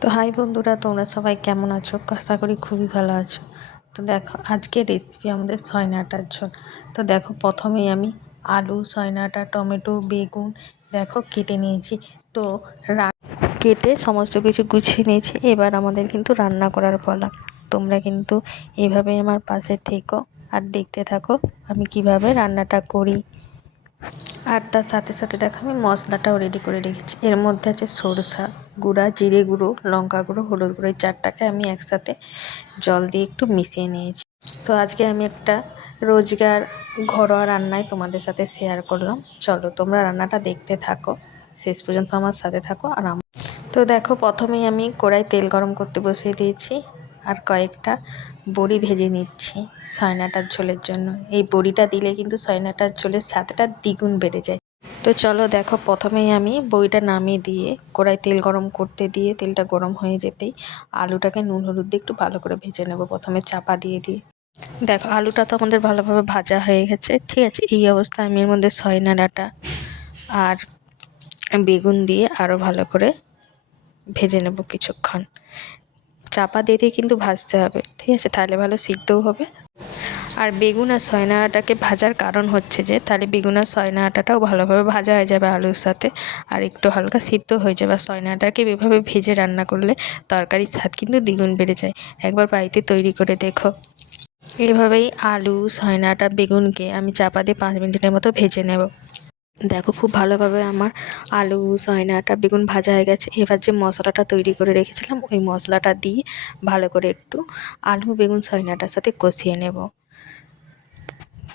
তো হাই বন্ধুরা, তোমরা সবাই কেমন আছো? আশা করি খুবই ভালো আছো। তো দেখো, আজকের রেসিপি আমাদের সয়না আটার ঝোল। তো দেখো, প্রথমেই আমি আলু, সয়না আটা, টমেটো, বেগুন দেখো কেটে নিয়েছি। তো কেটে সমস্ত কিছু গুছিয়ে নিয়েছি। এবার আমাদের কিন্তু রান্না করার পালা। তোমরা কিন্তু এভাবে আমার পাশে থেকো আর দেখতে থাকো আমি কিভাবে রান্নাটা করি। আর তার সাথে সাথে দেখো আমি মশলাটাও রেডি করে রেখেছি। এর মধ্যে আছে সরষা গুঁড়া, জিরে গুঁড়ো, লঙ্কা গুঁড়ো, হলুদ গুঁড়ো। এই চারটাকে আমি একসাথে জল দিয়ে একটু মিশিয়ে নিয়েছি। তো আজকে আমি একটা রোজকার ঘরোয়া রান্নায় তোমাদের সাথে শেয়ার করলাম। চলো তোমরা রান্নাটা দেখতে থাকো, শেষ পর্যন্ত আমার সাথে থাকো। আর তো দেখো, প্রথমেই আমি কড়াই তেল গরম করতে বসিয়ে দিয়েছি আর কয়েকটা বড়ি ভেজে নিচ্ছি সয়নাটার ঝোলের জন্য। এই বড়িটা দিলে কিন্তু সয়নাটার ঝোলের স্বাদটা দ্বিগুণ বেড়ে যায়। তো চলো দেখো, প্রথমেই আমি বড়িটা নামিয়ে দিয়ে কড়াই তেল গরম করতে দিয়ে তেলটা গরম হয়ে যেতেই আলুটাকে নুন হলুদ দিয়ে একটু ভালো করে ভেজে নেব। প্রথমে চাপা দিয়ে দেখো, আলুটা তো আমাদের ভালোভাবে ভাজা হয়ে গেছে। ঠিক আছে, এই অবস্থায় আমি এর মধ্যে সয়না ডাঁটা আর বেগুন দিয়ে আরও ভালো করে ভেজে নেব কিছুক্ষণ। চাপা দিয়ে দিয়ে কিন্তু ভাজতে হবে, ঠিক আছে, তাহলে ভালো সিদ্ধও হবে। আর বেগুন আর সয়না আটাকে ভাজার কারণ হচ্ছে যে তাহলে বেগুন আর সয়না আটাটাও ভালোভাবে ভাজা হয়ে যাবে আলুর সাথে, আর একটু হালকা সিদ্ধ হয়ে যাবে। আর সয়না আটাকে এভাবে ভেজে রান্না করলে তরকারির স্বাদ কিন্তু দ্বিগুণ বেড়ে যায়। একবার বাড়িতে তৈরি করে দেখো। এভাবেই আলু, সয়না আটা, বেগুনকে আমি চাপা দিয়ে 5 মিনিটের মতো ভেজে নেব। দেখো, খুব ভালোভাবে আমার আলু, সয়না আটা, বেগুন ভাজা হয়ে গেছে। এবার যে মশলাটা তৈরি করে রেখেছিলাম ওই মশলাটা দিয়ে ভালো করে একটু আলু, বেগুন, সয়না আটার সাথে কষিয়ে নেব।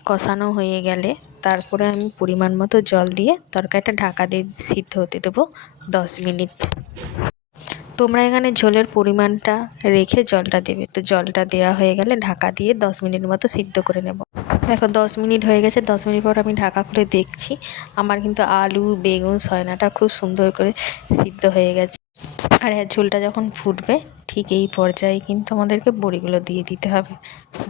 কষানো হয়ে গেলে তারপরে আমি পরিমাণ মতো জল দিয়ে তরকারিটা ঢাকা দিয়ে সিদ্ধ হতে দেবো 10 মিনিট। তোমরা এখানে ঝোলের পরিমাণটা রেখে জলটা দেবে। তো জলটা দেওয়া হয়ে গেলে ঢাকা দিয়ে 10 মিনিট মতো সিদ্ধ করে নেব। দেখো 10 মিনিট হয়ে গেছে। 10 মিনিট পর আমি ঢাকা খুলে দেখছি আমার কিন্তু আলু, বেগুন, সয়নাটা খুব সুন্দর করে সিদ্ধ হয়ে গেছে। আর ঝোলটা যখন ফুটবে ঠিক এই পর্যায়ে কিন্তু আমাদেরকে বড়িগুলো দিয়ে দিতে হবে।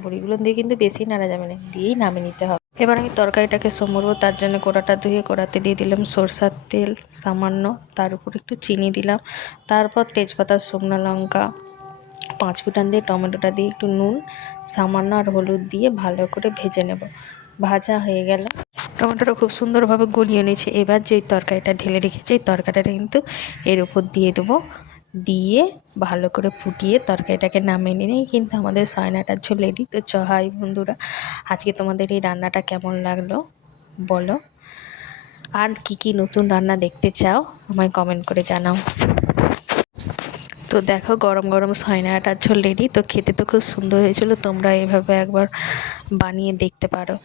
বড়িগুলো দিয়ে কিন্তু বেশি নাড়া যাবে না, দিয়েই নামিয়ে নিতে হবে। এবার আমি তরকারিটাকে সম্ভব তার জন্য কড়াটা ধুয়ে কড়াতে দিয়ে দিলাম সরষার তেল সামান্য, তার উপর একটু চিনি দিলাম, তারপর তেজপাতা, শুকনো লঙ্কা, 5 ফোঁড়ন দিয়ে টমেটোটা দিয়ে একটু নুন সামান্য আর হলুদ দিয়ে ভালো করে ভেজে নেব। ভাজা হয়ে গেল, টমেটোটা খুব সুন্দরভাবে গলিয়ে নিয়েছি। এবার যেই তরকারিটা ঢেলে রেখেছি এই তরকারিটা কিন্তু এর উপর দিয়ে দেবো, দিয়ে ভালো করে ফুটিয়ে তরকারিটাকে নামিয়ে নিলেই কিন্তু আমাদের সয়নাটার ঝোল রেডি। তো হাই বন্ধুরা, আজকে তোমাদের এই রান্নাটা কেমন লাগলো বলো, আর কি নতুন রান্না দেখতে চাও আমায় কমেন্ট করে জানাও। তো দেখো, গরম গরম সয়না আটার ঝোল রেডি। তো খেতে তো খুব সুন্দর হয়েছিল, তোমরা এভাবে একবার বানিয়ে দেখতে পারো।